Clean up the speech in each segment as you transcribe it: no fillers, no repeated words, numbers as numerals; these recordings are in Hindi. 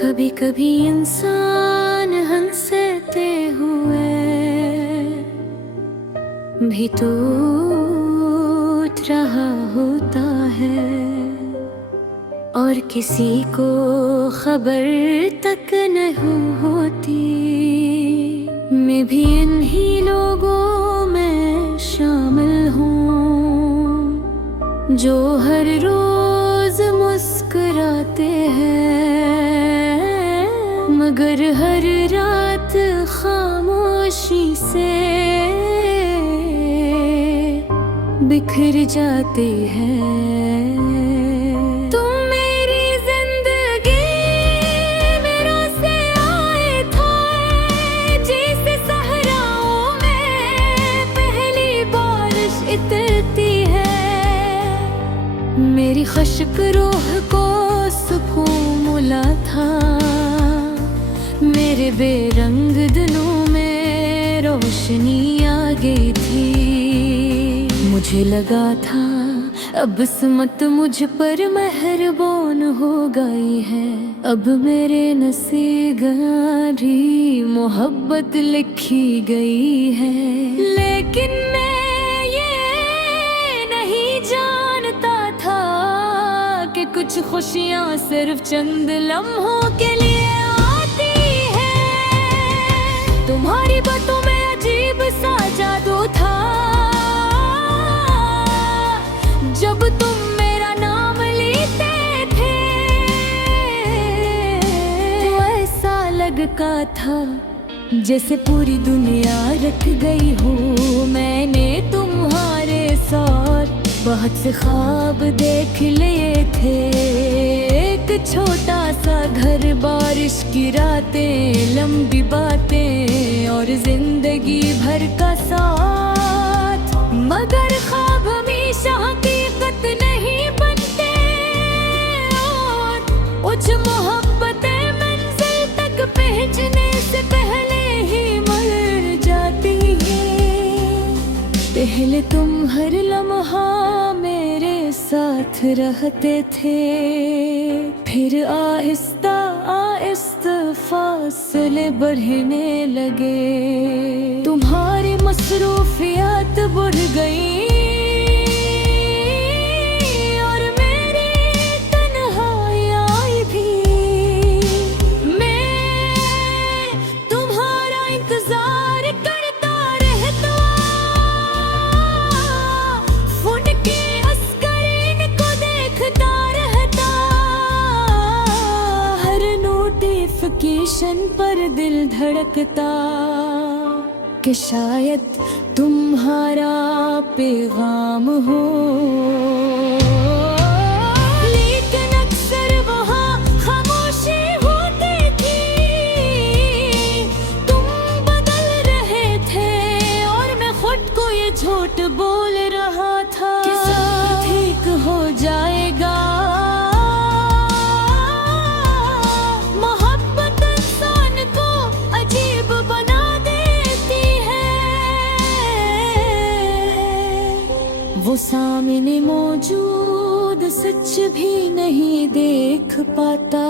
कभी कभी इंसान हंसते हुए भी टूट रहा होता है, और किसी को खबर तक नहीं होती। मैं भी इन्हीं लोगों में शामिल हूँ जो हर रोज मुस्कुराते हैं, मगर हर रात खामोशी से बिखर जाते हैं। तुम मेरी जिंदगी में रोज़े आए थे, जैसे सहराओं में पहली बारिश इतरती है। मेरी खुश्क रूह को सुकून मिला था, मेरे बेरंग दिनों में रोशनी आ गई थी। मुझे लगा था अब किस्मत मुझ पर मेहरबान हो गई है, अब मेरे नसीब गारी मोहब्बत लिखी गई है। लेकिन मैं ये नहीं जानता था कि कुछ खुशियाँ सिर्फ चंद लम्हों के लिए आती है। तुम्हारी बातों में अजीब सा जादू था, जब तुम मेरा नाम लेते थे तो ऐसा लगता था जैसे पूरी दुनिया रख गई हो। मैंने तुम्हारे साथ बहुत से ख्वाब देख लिए थे, एक छोटा सा घर, बारिश की रातें, लंबी बातें और जिंदगी भर का साथ। मगर ख्वाब हमेशा हकीकत नहीं बनते, और कुछ मोहब्बतें मंजिल तक पहुंचने से पहले ही मर जाती हैं। पहले तुम हर लम्हा मेरे साथ रहते थे, फिर आहिस्ता आहिस्ता फासले बढ़ने लगे। तुम्हारी मसरूफियात बढ़ गई और मेरी तन्हाई भी। मैं तुम्हारा इंतजार करता रहता, फोन के स्क्रीन को देखता रहता, हर नोटिफिकेशन पर दिल धड़कता कि शायद तुम्हारा पैगाम हो। लेकिन अक्सर वहाँ खामोशी होती थी, तुम बदल रहे थे और मैं खुद को ये झूठ बोल रहा था कि सब ठीक हो जाएगा। वो सामने मौजूद सच भी नहीं देख पाता।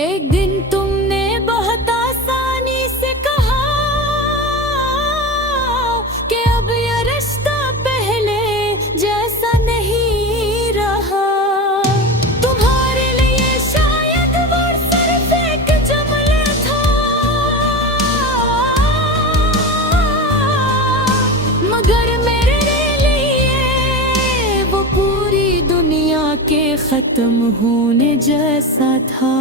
एक दिन तुमने बहुत आसानी से कहा कि अब ये रिश्ता पहले जैसा नहीं रहा। तुम्हारे लिए शायद वो सिर्फ एक जुमला था, मगर मेरे लिए वो पूरी दुनिया के खत्म होने जैसा था।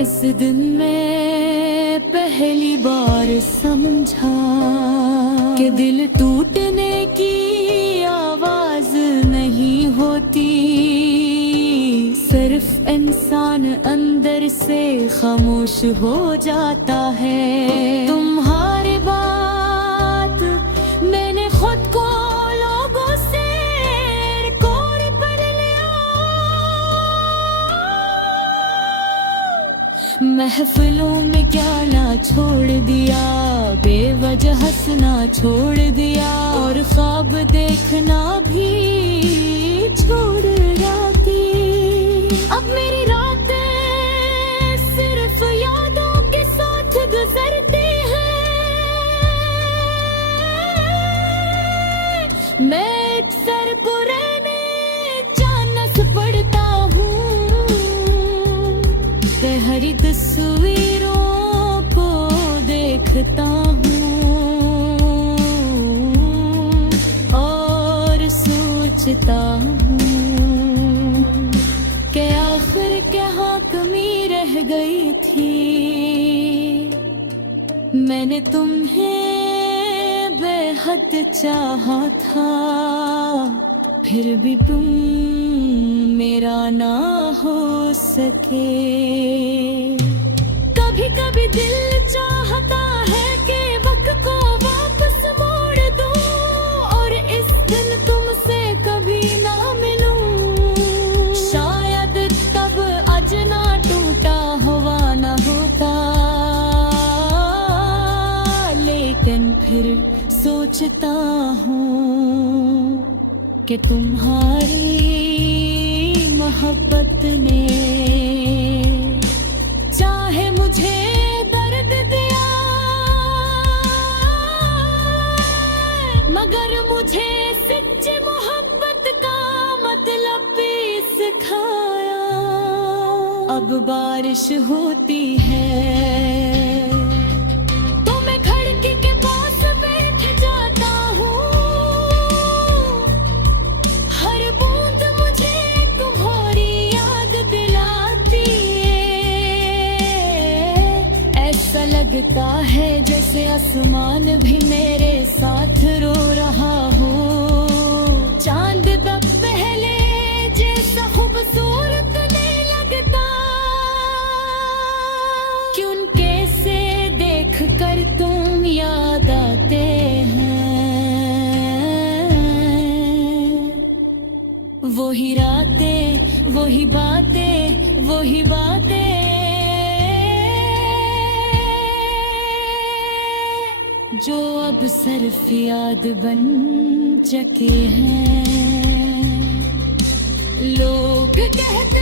इस दिन मैं पहली बार समझा कि दिल टूटने की आवाज नहीं होती, सिर्फ इंसान अंदर से खामोश हो जाता है। तुम्हारी बात मैंने खुद को लोगों से रिकॉर्ड कर लिया, महफिलों में क्या ना छोड़ दिया, बेवजह हंसना छोड़ दिया, और ख्वाब देखना भी छोड़ जाती। अब मेरी रातें सिर्फ यादों के साथ गुजरती हैं। मैं अक्सर पुराने चानस पढ़ता हूँ, हरी तस्वीरों को देखता हूँ और सोचता हूँ कि आखिर क्या कमी रह गई थी। मैंने तुम्हें बेहद चाहा था, फिर भी तुम मेरा ना हो सके। कभी कभी दिल चाहता है कि वक्त को वापस मोड़ दूं, और इस दिन तुमसे कभी ना मिलूं। शायद तब आज ना टूटा हुआ ना होता, लेकिन फिर सोचता हूँ कि तुम्हारी मोहब्बत ने चाहे मुझे दर्द दिया, मगर मुझे सच्ची मोहब्बत का मतलब भी सिखाया। अब बारिश होती है तो मैं खिड़की के पास बैठ जाता हूँ, हर बूंद मुझे तुम्हारी याद दिलाती है। ऐसा लगता है जैसे आसमान भी मेरे साथ रो रहा हो, चांद तब पहले जैसा खूबसूरत नहीं लगता। क्यों कैसे देख कर तुम याद आते हैं, वही रातें वही बातें वही बातें जो अब सिर्फ याद बन चुके हैं। लोग कहते